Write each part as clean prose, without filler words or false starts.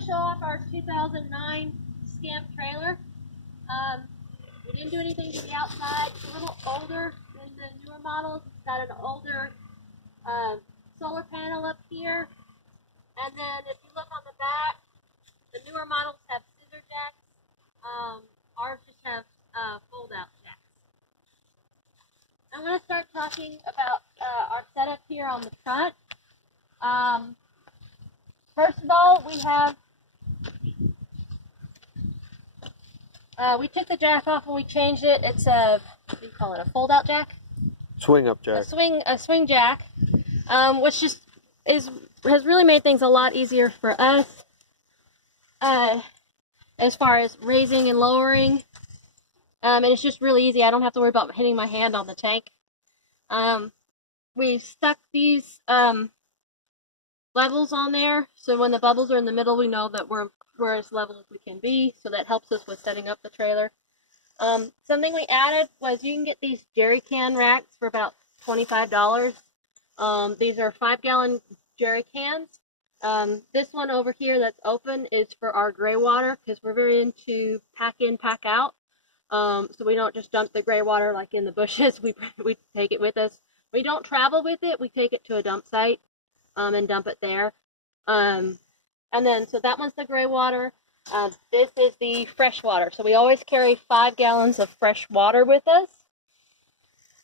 to show off our 2009 Scamp trailer. We didn't do anything to the outside. It's a little older than the newer models. It's got an older solar panel up here. And then if you look on the back, the newer models have scissor jacks. Ours just have fold-out jacks. I'm going to start talking about our setup here on the front. First of all, we have we took the jack off and we changed it. It's a, what do you call it, a fold-out jack? Swing-up jack. A swing jack, which just has really made things a lot easier for us as far as raising and lowering. And it's just really easy. I don't have to worry about hitting my hand on the tank. We've stuck these levels on there, so when the bubbles are in the middle, we know that we're as level as we can be, so that helps us with setting up the trailer. Something we added was you can get these jerry can racks for about $25. These are 5-gallon jerry cans. This one over here that's open is for our gray water, because we're very into pack in, pack out. So we don't just dump the gray water like in the bushes. We take it with us. We don't travel with it. We take it to a dump site and dump it there. And then, so that one's the gray water. This is the fresh water. So we always carry 5 gallons of fresh water with us.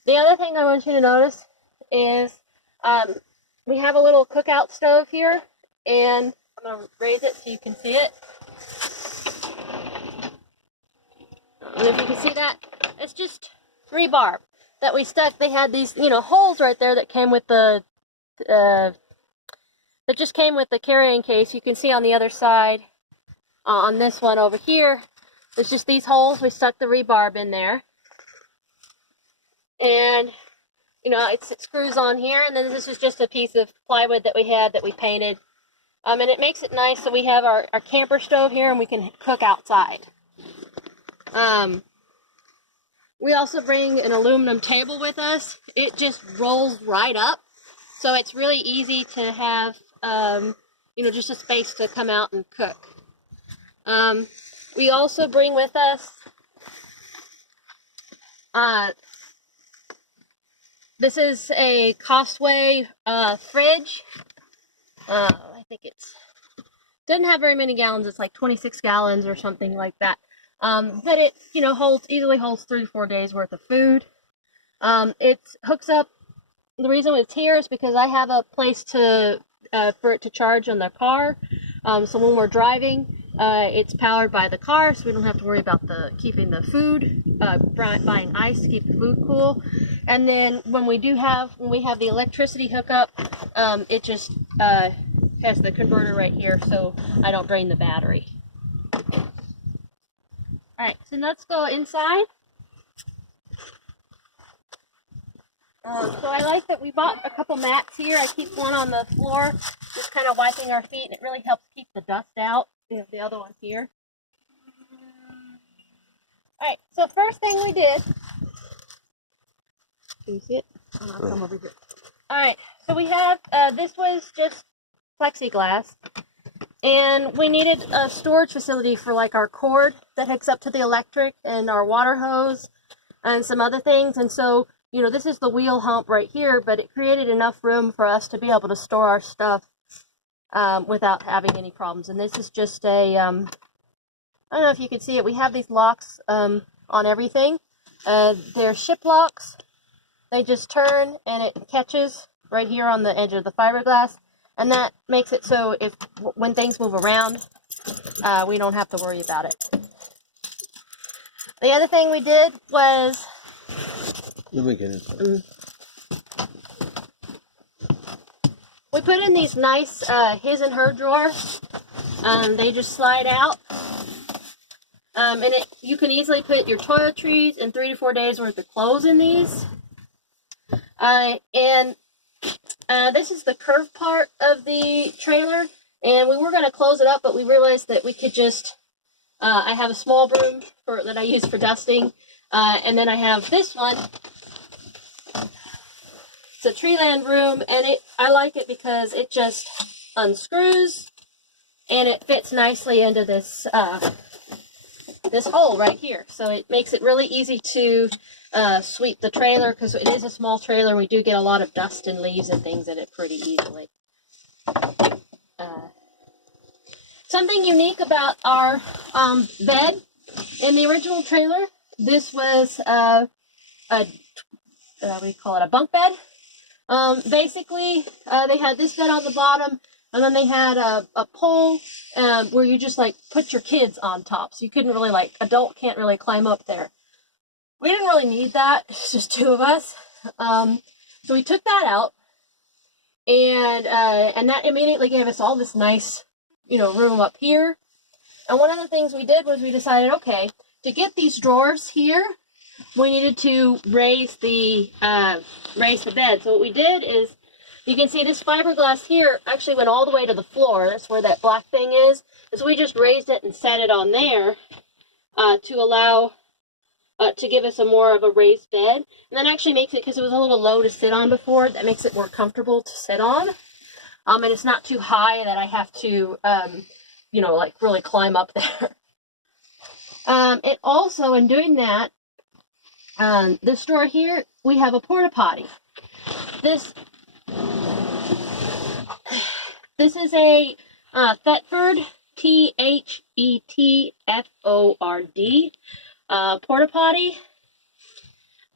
The other thing I want you to notice is we have a little cookout stove here, and I'm going to raise it so you can see it. And if you can see that, it's just rebar that we stuck. They had these, holes right there that came with the, that just came with the carrying case. You can see on the other side, on this one over here, there's just these holes. We stuck the rebarb in there. And, it screws on here. And then this is just a piece of plywood that we had that we painted. And it makes it nice. So we have our camper stove here, and we can cook outside. We also bring an aluminum table with us. It just rolls right up. So it's really easy to have, just a space to come out and cook. We also bring with us, this is a Costway fridge. I think doesn't have very many gallons. It's like 26 gallons or something like that. But it, easily holds 3 to 4 days worth of food. It hooks up. The reason it's here is because I have a place for it to charge on the car. So when we're driving, it's powered by the car, so we don't have to worry about keeping the food, buying ice to keep the food cool. And then when we have the electricity hookup, it just has the converter right here, so I don't drain the battery. Alright, so let's go inside. So I like that we bought a couple mats here. I keep one on the floor, just kind of wiping our feet, and it really helps keep the dust out. We have the other one here. Alright, so first thing we did, can you see it? I'll come over here. Alright, so we have, this was just plexiglass, and we needed a storage facility for like our cord that hooks up to the electric and our water hose and some other things. And so, this is the wheel hump right here, but it created enough room for us to be able to store our stuff without having any problems. And this is just a, I don't know if you can see it, we have these locks on everything. They're ship locks. They just turn and it catches right here on the edge of the fiberglass. And that makes it so when things move around, we don't have to worry about it. The other thing we did was, let me get it. We put in these nice his and her drawers. They just slide out. And you can easily put your toiletries and 3 to 4 days worth of clothes in these. This is the curved part of the trailer, and we were going to close it up, but we realized that we could just, I have a small broom that I use for dusting, and then I have this one. It's a Treeland broom, and I like it because it just unscrews, and it fits nicely into this this hole right here. So it makes it really easy to sweep the trailer, because it is a small trailer. We do get a lot of dust and leaves and things in it pretty easily. Something unique about our bed in the original trailer, this was what do you call it, a bunk bed. Basically, they had this bed on the bottom, and then they had a pole where you just like put your kids on top. So you couldn't really, like, adult can't really climb up there. We didn't really need that. It's just two of us. So we took that out, and that immediately gave us all this nice, room up here. And one of the things we did was we decided, okay, to get these drawers here, we needed to raise the bed. So what we did is, you can see this fiberglass here actually went all the way to the floor. That's where that black thing is. And so we just raised it and set it on there to allow, to give us a more of a raised bed. And that actually makes it, because it was a little low to sit on before, that makes it more comfortable to sit on. And it's not too high that I have to, like really climb up there. It also, in doing that, this drawer here, we have a porta potty. This is a Thetford, Thetford, porta potty.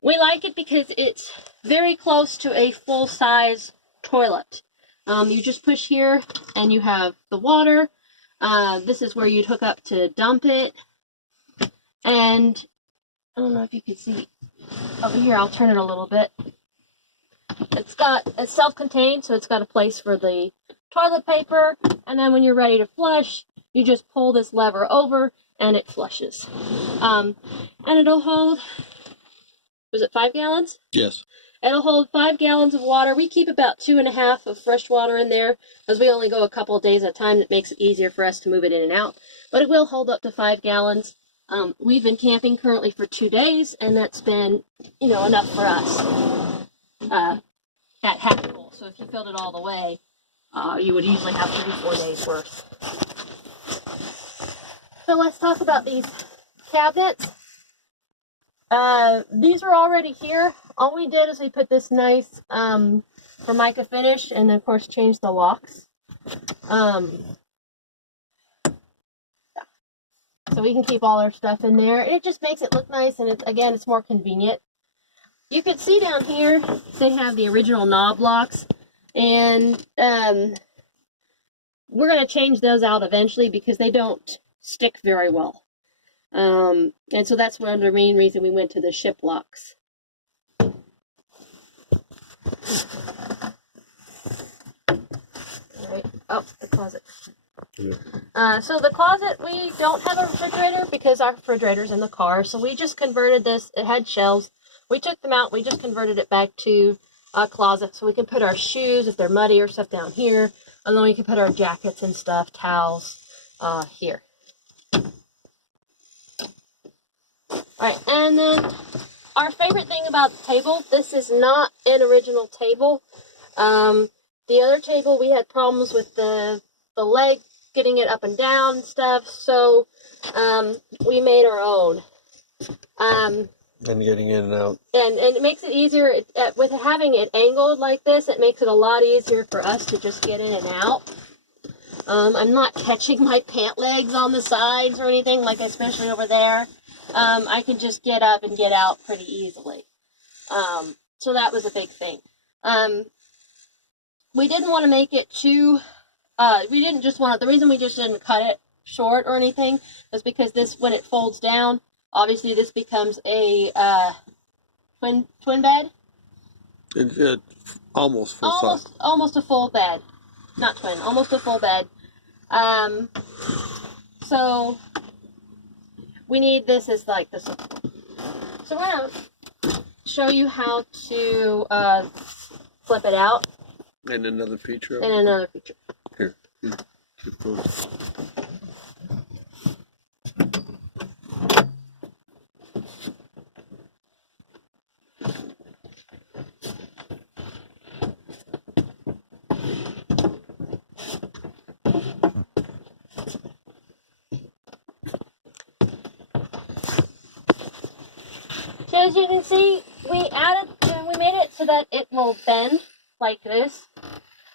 We like it because it's very close to a full-size toilet. You just push here and you have the water. This is where you'd hook up to dump it. And I don't know if you can see over here, I'll turn it a little bit. It's self-contained, so it's got a place for the toilet paper, and then when you're ready to flush, you just pull this lever over and it flushes. And it'll hold, was it 5 gallons? Yes. It'll hold 5 gallons of water. We keep about 2.5 of fresh water in there, because we only go a couple of days at a time. That makes it easier for us to move it in and out, but it will hold up to 5 gallons. We've been camping currently for 2 days, and that's been, enough for us at half full. So if you filled it all the way, you would usually have 3-4 days worth. So let's talk about these cabinets. These are already here. All we did is we put this nice Formica finish, and of course changed the locks. So we can keep all our stuff in there. It just makes it look nice, and it's more convenient. You can see down here, they have the original knob locks, and we're going to change those out eventually because they don't stick very well. And so that's one of the main reason we went to the ship locks. Alright, oh, the closet. So the closet, we don't have a refrigerator because our refrigerator's in the car, so we just converted this. It had shelves. We took them out. We just converted it back to a closet so we can put our shoes if they're muddy or stuff down here, and then we can put our jackets and stuff, towels, here. Alright, and then our favorite thing about the table, this is not an original table. The other table, we had problems with the leg, getting it up and down and stuff, so we made our own. And getting in and out. And it makes it easier, with having it angled like this, it makes it a lot easier for us to just get in and out. I'm not catching my pant legs on the sides or anything, like especially over there. I can just get up and get out pretty easily. So that was a big thing. We didn't want to make it too, we didn't just want it, the reason we just didn't cut it short or anything was because this, when it folds down, obviously this becomes a twin bed. It's almost full size. Almost a full bed. Not twin, almost a full bed. So we need this as like the support. So we're going to show you how to flip it out. And another feature. And another feature. Here. Keep those. as you can see, we made it so that it will bend like this.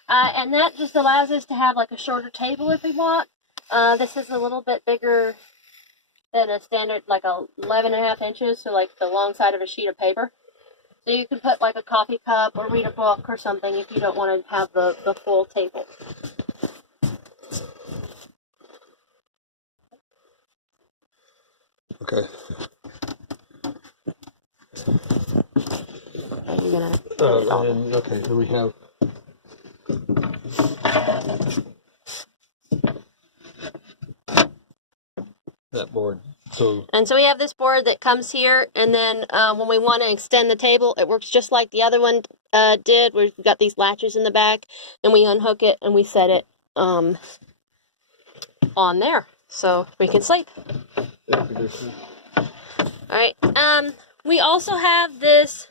And that just allows us to have like a shorter table if we want. This is a little bit bigger than a standard, like 11.5 inches, so like the long side of a sheet of paper. So you can put like a coffee cup or read a book or something if you don't want to have the full table. Okay. Are you gonna Okay, then we have that board. So we have this board that comes here, and then when we want to extend the table, it works just like the other one did. We've got these latches in the back, and we unhook it and we set it on there so we can sleep. air conditioner. All right. We also have this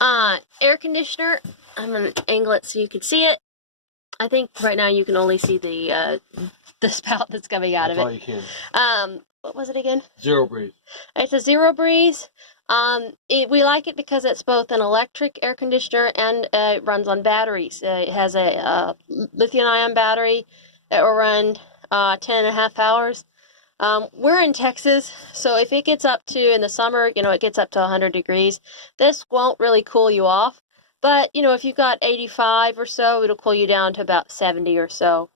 air conditioner. I'm gonna angle it so you can see it. I think right now you can only see the spout that's coming out of it. That's all you can. What was it again? Zero breeze. It's a Zero Breeze. We like it because it's both an electric air conditioner and it runs on batteries. It has a lithium-ion battery that will run 10.5 hours. We're in Texas, so if it gets up to, in the summer, it gets up to 100 degrees, this won't really cool you off. But, if you've got 85 or so, it'll cool you down to about 70 or so.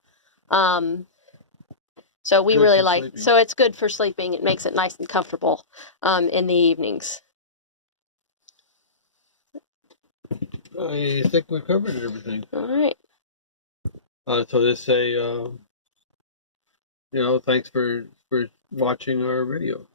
So we really like, sleeping. So it's good for sleeping. It makes it nice and comfortable in the evenings. I think we've covered everything. All right. So just say, thanks for watching our video.